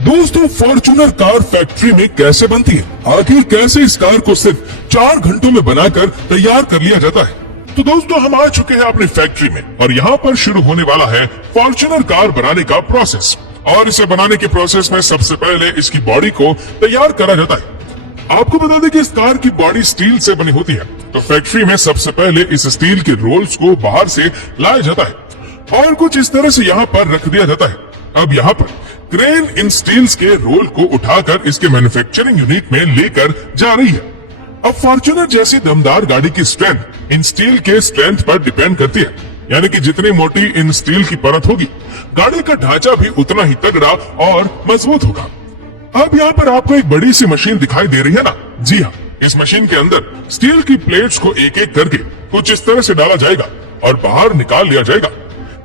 दोस्तों, Fortuner car factory में कैसे बनती है? आखिर कैसे इस कार को सिर्फ 4 घंटों में बनाकर तैयार कर लिया जाता है? तो दोस्तों, हम आ चुके हैं अपनी फैक्ट्री में और यहाँ पर शुरू होने वाला है फॉर्च्यूनर कार बनाने का प्रोसेस। और इसे बनाने के प्रोसेस में सबसे पहले इसकी बॉडी को तैयार करा जाता है। आपको बता दें कि इस कार की बॉडी स्टील से बनी होती है, तो फैक्ट्री में सबसे पहले इस स्टील के रोल्स को बाहर से लाया जाता है और कुछ इस तरह से यहाँ पर रख दिया जाता है। अब यहाँ पर क्रेन इन स्टील्स के रोल को उठाकर इसके मैन्युफैक्चरिंग यूनिट में लेकर जा रही है। अब फॉर्च्यूनर जैसी दमदार गाड़ी की स्ट्रेंथ इन स्टील के स्ट्रेंथ पर डिपेंड करती है, यानी कि जितनी मोटी इन स्टील की परत होगी, गाड़ी का ढांचा भी उतना ही तगड़ा और मजबूत होगा। अब यहाँ पर आपको एक बड़ी सी मशीन दिखाई दे रही है ना? जी हाँ, इस मशीन के अंदर स्टील की प्लेट्स को एक एक करके कुछ इस तरह से डाला जाएगा और बाहर निकाल लिया जाएगा।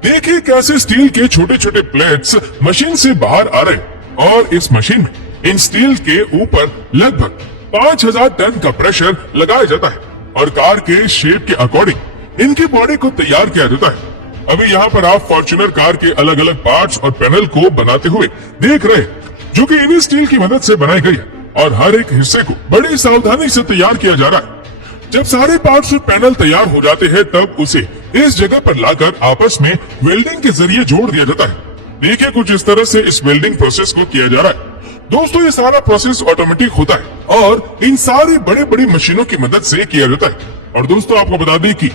देखिए कैसे स्टील के छोटे छोटे प्लेट्स मशीन से बाहर आ रहे और इस मशीन में इन स्टील के ऊपर लगभग 5000 टन का प्रेशर लगाया जाता है और कार के शेप के अकॉर्डिंग इनकी बॉडी को तैयार किया जाता है। अभी यहाँ पर आप फॉर्च्यूनर कार के अलग अलग पार्ट्स और पैनल को बनाते हुए देख रहे हैं, जो कि इन्हीं स्टील की मदद से बनाई गई है और हर एक हिस्से को बड़ी सावधानी से तैयार किया जा रहा है। जब सारे पार्ट्स और पैनल तैयार हो जाते हैं, तब उसे इस जगह पर लाकर आपस में वेल्डिंग के जरिए जोड़ दिया जाता है। देखिए कुछ इस तरह से इस वेल्डिंग प्रोसेस को किया जा रहा है। दोस्तों, ये सारा प्रोसेस ऑटोमेटिक होता है और इन सारी बड़ी बड़ी मशीनों की मदद से किया जाता है। और दोस्तों, आपको बता दें कि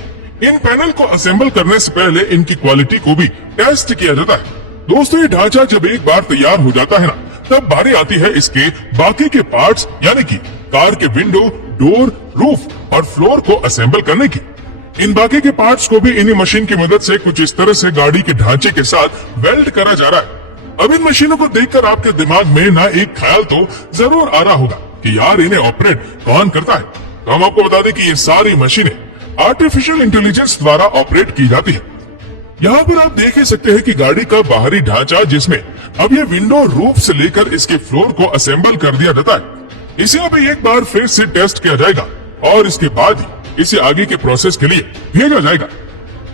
इन पैनल को असेंबल करने से पहले इनकी क्वालिटी को भी टेस्ट किया जाता है। दोस्तों, ये ढांचा जब एक बार तैयार हो जाता है ना, तब बारी आती है इसके बाकी के पार्ट्स, यानी कि कार के विंडो, डोर, रूफ और फ्लोर को असेंबल करने की। इन बाकी के पार्ट्स को भी इन्हीं मशीन की मदद से कुछ इस तरह से गाड़ी के ढांचे के साथ वेल्ड करा जा रहा है। अब इन मशीनों को देखकर आपके दिमाग में ना एक ख्याल तो जरूर आ रहा होगा कि यार इन्हें ऑपरेट कौन करता है। तो हम आपको बता दें कि ये सारी मशीनें आर्टिफिशियल इंटेलिजेंस द्वारा ऑपरेट की जाती है। यहाँ पर आप देख ही सकते हैं कि गाड़ी का बाहरी ढांचा, जिसमें अब ये विंडो, रूफ से लेकर इसके फ्लोर को असेंबल कर दिया जाता है, इसे अभी एक बार फिर से टेस्ट किया जाएगा और इसके बाद ही इसे आगे के प्रोसेस के लिए भेजा जाएगा।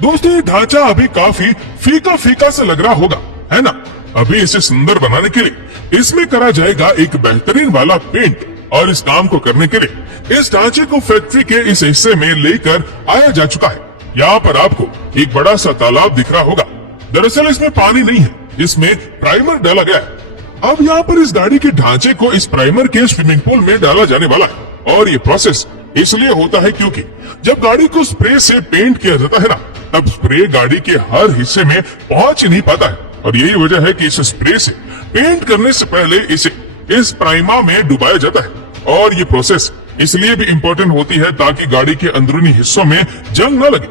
दोस्तों, ये ढांचा अभी काफी फीका फीका से लग रहा होगा, है ना? अभी इसे सुंदर बनाने के लिए इसमें करा जाएगा एक बेहतरीन वाला पेंट और इस काम को करने के लिए इस ढांचे को फैक्ट्री के इस हिस्से में लेकर आया जा चुका है। यहाँ पर आपको एक बड़ा सा तालाब दिख रहा होगा। दरअसल इसमें पानी नहीं है, इसमें प्राइमर डाला गया है। अब यहाँ पर इस गाड़ी के ढांचे को इस प्राइमर के स्विमिंग पूल में डाला जाने वाला है और ये प्रोसेस इसलिए होता है क्योंकि जब गाड़ी को स्प्रे से पेंट किया जाता है ना, तब स्प्रे गाड़ी के हर हिस्से में पहुंच ही नहीं पाता है और यही वजह है कि इस स्प्रे से पेंट करने से पहले इसे इस प्राइमर में डुबाया जाता है। और ये प्रोसेस इसलिए भी इम्पोर्टेंट होती है ताकि गाड़ी के अंदरूनी हिस्सों में जंग न लगे।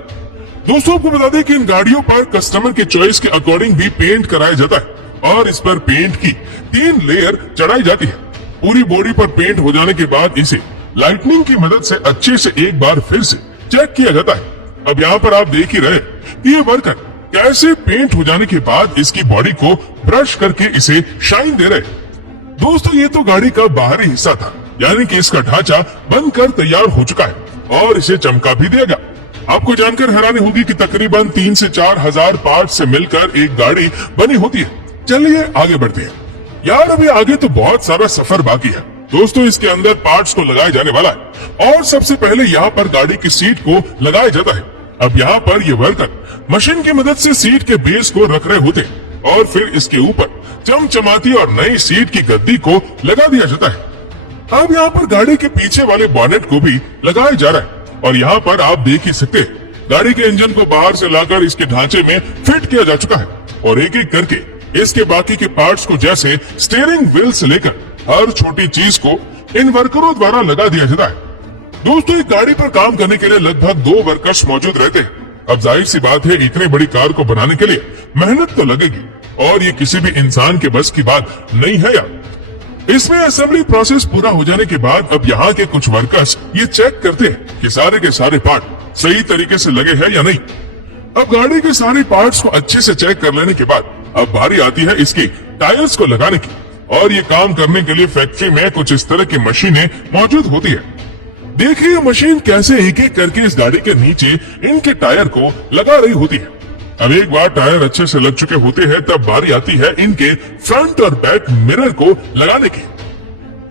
दोस्तों, आपको बता दें कि इन गाड़ियों पर कस्टमर के चॉइस के अकॉर्डिंग भी पेंट कराया जाता है और इस पर पेंट की 3 लेयर चढ़ाई जाती है। पूरी बॉडी पर पेंट हो जाने के बाद इसे लाइटनिंग की मदद से अच्छे से एक बार फिर से चेक किया जाता है। अब यहाँ पर आप देख ही रहे कि ये वर्कर कैसे पेंट हो जाने के बाद इसकी बॉडी को ब्रश करके इसे शाइन दे रहे। दोस्तों, ये तो गाड़ी का बाहरी हिस्सा था, यानी कि इसका ढांचा बनकर तैयार हो चुका है और इसे चमका भी दिया गया। आपको जानकर हैरानी होगी कि तकरीबन 3 से 4 हजार पार्ट से मिलकर एक गाड़ी बनी होती है। चलिए आगे बढ़ते हैं। यार, अभी आगे तो बहुत सारा सफर बाकी है। दोस्तों, इसके अंदर पार्ट्स को लगाया जाने वाला है और सबसे पहले यहाँ पर गाड़ी की सीट को लगाया जाता है। अब यहाँ पर ये वर्कर मशीन की मदद से सीट के बेस को रख रहे होते और फिर इसके ऊपर चमचमाती और नई सीट की गद्दी को लगा दिया जाता है। अब यहाँ पर गाड़ी के पीछे वाले बॉनेट को भी लगाया जा रहा है और यहाँ पर आप देख ही सकते हैं गाड़ी के इंजन को बाहर से लाकर इसके ढांचे में फिट किया जा चुका है और एक एक करके इसके बाकी के पार्ट्स को, जैसे स्टीयरिंग व्हील से लेकर हर छोटी चीज को इन वर्करों द्वारा लगा दिया जाता है। दोस्तों, एक गाड़ी पर काम करने के लिए लगभग 2 वर्कर्स मौजूद रहते हैं। अब जाहिर सी बात है, इतनी बड़ी कार को बनाने के लिए मेहनत तो लगेगी और ये किसी भी इंसान के बस की बात नहीं है यार। इसमें असेंबली प्रोसेस पूरा हो जाने के बाद अब यहाँ के कुछ वर्कर्स ये चेक करते हैं कि सारे के सारे पार्ट सही तरीके से लगे हैं या नहीं। अब गाड़ी के सारे पार्ट्स को अच्छे से चेक कर लेने के बाद अब बारी आती है इसकी टायर्स को लगाने की और ये काम करने के लिए फैक्ट्री में कुछ इस तरह की मशीनें मौजूद होती है। देखिए मशीन कैसे एक एक करके इस गाड़ी के नीचे इनके टायर को लगा रही होती है। अब एक बार टायर अच्छे से लग चुके होते हैं तब बारी आती है इनके फ्रंट और बैक मिरर को लगाने की।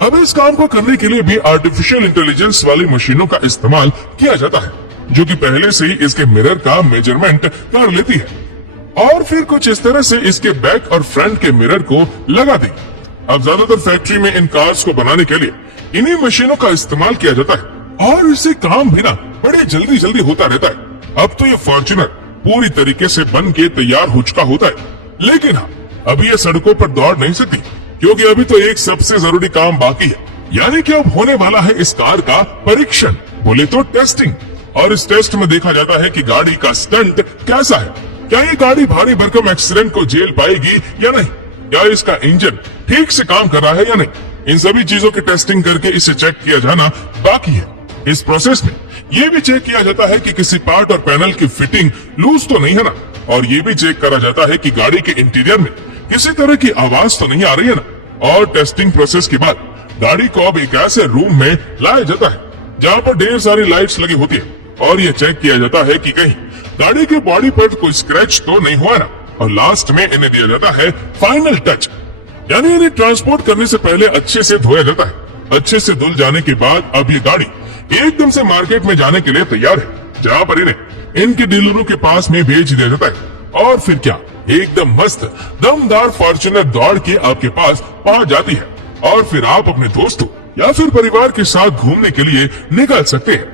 अब इस काम को करने के लिए भी आर्टिफिशियल इंटेलिजेंस वाली मशीनों का इस्तेमाल किया जाता है, जो कि पहले से ही इसके मिरर का मेजरमेंट कर लेती है और फिर कुछ इस तरह से इसके बैक और फ्रंट के मिरर को लगा देगी। अब ज्यादातर फैक्ट्री में इन कार्स को बनाने के लिए इन्हीं मशीनों का इस्तेमाल किया जाता है और इससे काम भी ना बड़े जल्दी जल्दी होता रहता है। अब तो ये फॉर्च्यूनर पूरी तरीके से बन के तैयार हो चुका होता है, लेकिन हाँ, अभी ये सड़कों पर दौड़ नहीं सकती क्योंकि अभी तो एक सबसे जरूरी काम बाकी है, यानी कि अब होने वाला है इस कार का परीक्षण, बोले तो टेस्टिंग। और इस टेस्ट में देखा जाता है कि गाड़ी का स्टंट कैसा है, क्या ये गाड़ी भारी भरकम एक्सीडेंट को झेल पाएगी या नहीं, क्या इसका इंजन ठीक से काम कर रहा है या नहीं। इन सभी चीजों की टेस्टिंग करके इसे चेक किया जाना बाकी है। इस प्रोसेस में ये भी चेक किया जाता है कि किसी पार्ट और पैनल की फिटिंग लूज तो नहीं है ना, और ये भी चेक करा जाता है कि गाड़ी के इंटीरियर में किसी तरह की आवाज तो नहीं आ रही है ना। और टेस्टिंग प्रोसेस के बाद गाड़ी को अब एक ऐसे रूम में लाया जाता है जहाँ पर ढेर सारी लाइट्स लगी होती है और ये चेक किया जाता है कि कहीं गाड़ी के बॉडी पर कोई स्क्रैच तो नहीं हुआ ना। और लास्ट में इन्हें दिया जाता है फाइनल टच, यानी इन्हें ट्रांसपोर्ट करने से पहले अच्छे से धोया जाता है। अच्छे से धुल जाने के बाद अब ये गाड़ी एकदम से मार्केट में जाने के लिए तैयार है, जहाँ पर इन्हें इनके डीलरों के पास में भेज दिया जाता है। और फिर क्या, एकदम मस्त दमदार फॉर्च्यूनर दौड़ के आपके पास पहुंच जाती है और फिर आप अपने दोस्तों या फिर परिवार के साथ घूमने के लिए निकल सकते हैं।